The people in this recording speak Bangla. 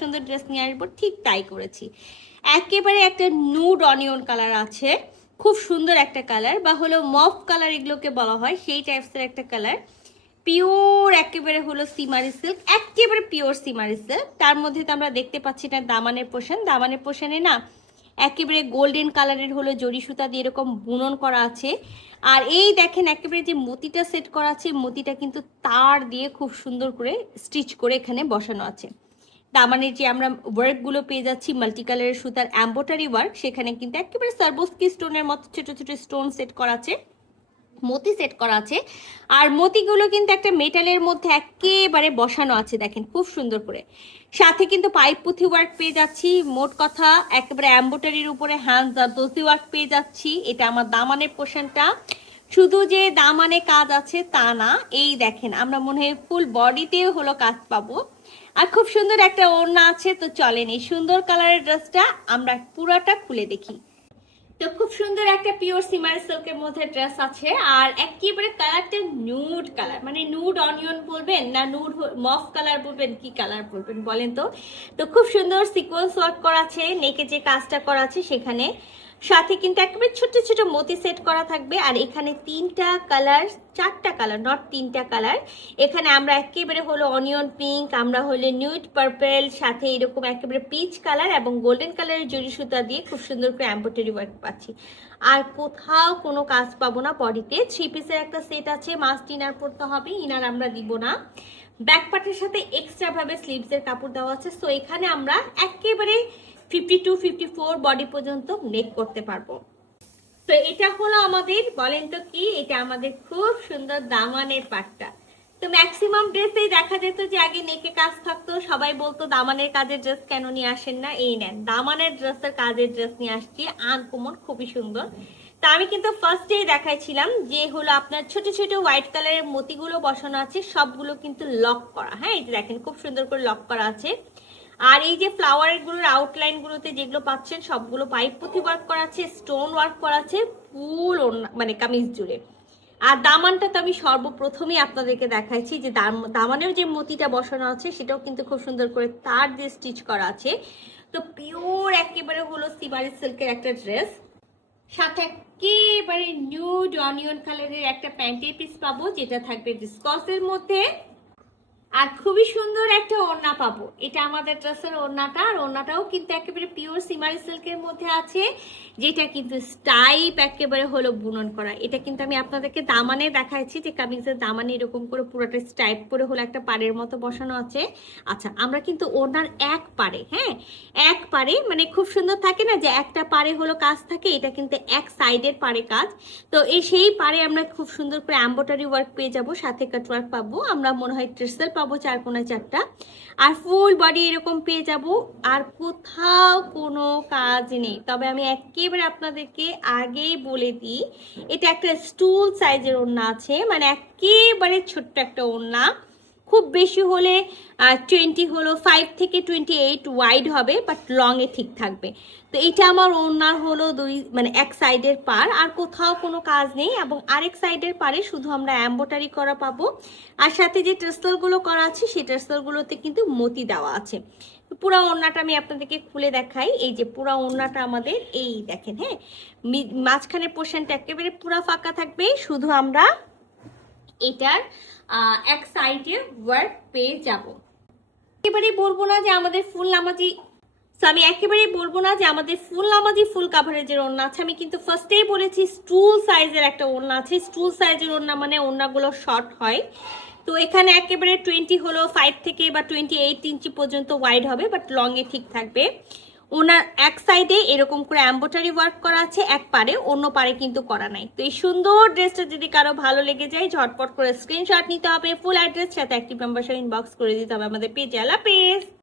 সুন্দর ড্রেস নিয়ে আসবো, ঠিক তাই করেছি। একেবারে একটা নুড অনিয়ন কালার আছে, খুব সুন্দর একটা কালার, বা হলো মফ কালার এগুলোকে বলা হয়, সেই টাইপসের একটা কালার। পিওর একেবারে হলো সিমারি সিল্ক, একেবারে পিওর সিমারি সিল্ক। তার মধ্যে তো আমরা দেখতে পাচ্ছি এটা দামানের পোর্শন, দামানের পোর্শনে না একেবারে গোল্ডেন কালারের হলো জরি সুতা দিয়ে এরকম বুনন করা আছে। আর এই দেখেন একেবারে যে মতিটা সেট করা আছে, মতিটা কিন্তু তার দিয়ে খুব সুন্দর করে স্টিচ করে এখানে বসানো আছে। দামানের যে আমরা ওয়ার্কগুলো পেয়ে যাচ্ছি মাল্টি কালারের সুতার এম্বোটারি ওয়ার্ক, সেখানে কিন্তু একেবারে সার্বোস্কি স্টোনের মতো ছোট ছোট স্টোন সেট করা আছে, মতি সেট করা আছে। আর মতিগুলো কিন্তু একটা মেটালের মধ্যে একেবারে বসানো আছে, দেখেন খুব সুন্দর করে। সাথে কিন্তু পাইপ পুঁথি ওয়ার্ক পেয়ে যাচ্ছি, মোট কথা একেবারে এম্বোটারির উপরে হ্যান্ডস আর দোসি ওয়ার্ক পেয়ে যাচ্ছি। এটা আমার দামানের পোর্শনটা। শুধু যে দামানে কাজ আছে তা না, এই দেখেন আমরা মনে হয় ফুল বডিতেও হলো কাজ পাবো। আর খুব সুন্দর একটা ওড়না আছে। তো চলেন এই সুন্দর কালারের ড্রেসটা আমরা পুরাটা খুলে দেখি। তো খুব সুন্দর একটা পিওর সিমারি সিল্কের মধ্যে ড্রেস আছে, আর একেবারে কালারটা নুড কালার, মানে নুড অনিয়ন বলবেন না নুড মফ কালার বলবেন, কি কালার বলবেন বলেন তো। তো খুব সুন্দর সিকোয়েন্স ওয়ার্ক করা আছে, নেকে যে কাজটা করা আছে সেখানে, সাথে কিন্তু একেবারে ছোট ছোট মতি সেট করা থাকবে। আর এখানে তিনটা কালার, চারটা কালার, নট তিনটা কালার। এখানে আমরা একেবারে হলো অনিয়ন পিঙ্ক, আমরা হলো নিউড পার্পেল, সাথে এরকম একেবারে পিচ কালার এবং গোল্ডেন কালারের জরি সুতা দিয়ে খুব সুন্দর করে এমব্রয়ডারি ওয়ার্ক পাচ্ছি। আর কোথাও কোনো কাজ পাবো না বডিতে। 3 পিসের একটা সেট আছে, মাস্ট ইনার পরতে হবে, ইনার আমরা দিব না। ব্যাক পার্টের সাথে এক্সট্রা ভাবে স্লিভসের কাপড় দেওয়া আছে। সো এখানে আমরা একেবারে 52-54 বডি পর্যন্ত নেক করতে পারবো। তো এটা হলো আমাদের, বলেন তো কি, এটা আমাদের খুব সুন্দর দামানের পাটটা। তো ম্যাক্সিমাম ড্রেসেই দেখা যেত যে আগে নেকে কাজ থাকতো, সবাই বলতো দামানের কাজের ড্রেস কেন নিয়ে আসেন না, এই নেন দামানের ড্রেসের কাজের ড্রেস নিয়ে আসছি, আনকমন, খুবই সুন্দর। তা আমি কিন্তু ফার্স্টেই দেখাইছিলাম যে হলো আপনার ছোট ছোট হোয়াইট কালারের মতিগুলো বসানো আছে, সবগুলো কিন্তু লক করা। হ্যাঁ, এই যে দেখেন খুব সুন্দর করে লক করা আছে। আর এই যে ফ্লাওয়ার গুলোর আউটলাইন গুলোতে যেগুলো পাচ্ছেন সবগুলো পাইপ পুঁথি ওয়ার্ক করা আছে, স্টোন ওয়ার্ক করা আছে ফুল মানে কামিজ জুড়ে। আর দামানটা তো আমি সর্বপ্রথমেই আপনাদেরকে দেখাইছি যে দামানের যে মতিটা বসানো আছে সেটাও কিন্তু খুব সুন্দর করে তার দিয়ে স্টিচ করা আছে। তো পিওর একেবারে হলো সিমারি সিল্কের একটা ড্রেস, সাথে একেবারে নিউড অনিয়ন কালারের একটা প্যান্টের পিস পাবো, যেটা থাকবে ভিসকসের মধ্যে। আর খুবই সুন্দর একটা ওড়না পাবো, এটা আমাদের ড্রেসের ওড়নাটা। আর ওড়নাটাও কিন্তু একেবারে পিওর সিমারি সিল্কের মধ্যে আছে, যেটা কিন্তু স্টাইপ একেবারে হলো বুনন করা। এটা কিন্তু আমি আপনাদেরকে দামানে দেখাইছি যে কামিজের দামানে এরকম করে পুরোটা স্টাইপ করে হলো একটা পাড়ের মতো বসানো আছে। আচ্ছা, আমরা কিন্তু ওড়নার এক পাড়ে, হ্যাঁ এক পাড়ে, মানে খুব সুন্দর থাকে না যে একটা পাড়ে হলো কাজ থাকে, এটা কিন্তু এক সাইডের পাড়ে কাজ। তো এই সেই পাড়ে আমরা খুব সুন্দর করে এমব্রয়ডারি ওয়ার্ক পেয়ে যাব, সাথে কাট ওয়ার্ক পাবো, আমরা মনে হয় ট্রেসেল পাবো 4 কোণায় 4টা, আর ফুল বডি এরকম পেয়ে যাব। আর কোথাও কোনো কাজ নেই। তবে আমি একেবারে আপনাদেরকে আগেই বলে দিই, এটা একটা স্টুল সাইজের ওড়না আছে, মানে একেবারে ছোট্ট একটা ওড়না, খুব বেশি হলে 20 হলো 5 থেকে 28 ওয়াইড হবে, বাট লং এ ঠিক থাকবে। তো এটা আমার ওড়নার হলো মানে এক সাইডের পার, আর কোথাও কোনো কাজ নেই, এবং আরেক সাইডের পারে শুধু আমরা এমব্রয়ডারি করা পাবো। আর সাথে যে টার্সেলগুলো করা আছে সেই টার্সেলগুলোতে কিন্তু মতি দেওয়া আছে। পুরা ওড়নাটা আমি আপনাদেরকে খুলে দেখাই। এই যে পুরা ওড়নাটা আমাদের, এই দেখেন, হ্যাঁ মাঝখানের পোর্শনটা একেবারে পুরা ফাঁকা থাকবে, শুধু আমরা এটার এক সাইডে ওয়ার্ক পেয়ে যাব। একেবারে বলবো না যে আমাদের ফুল নামাজি, আমি একেবারেই বলবো না যে আমাদের ফুল নামাজি ফুল কাভারেজের ওড়না আছে। আমি কিন্তু ফার্স্টেই বলেছি স্টুল সাইজের একটা ওড়না আছে। স্টুল সাইজের ওড়না মানে ওড়নাগুলো শর্ট হয়। তো এখানে একেবারে 20 হলো 5 থেকে বা 28 ইঞ্চি পর্যন্ত ওয়াইড হবে, বাট লং এ ঠিক থাকবে। ওনার এক সাইডে এরকম করে এমব্রয়ডারি ওয়ার্ক করা আছে, এক পারে, অন্য পারে কিন্তু করা নাই। তো এই সুন্দর ড্রেসটা যদি কারো ভালো লেগে যায়, ঝটপট করে স্ক্রিনশট নিতে হবে, ফুল অ্যাড্রেস সাথে অ্যাক্টিভ নাম্বার সহ ইনবক্স করে দিতে হবে আমাদের পেজে। আল্লাহ হাফেজ।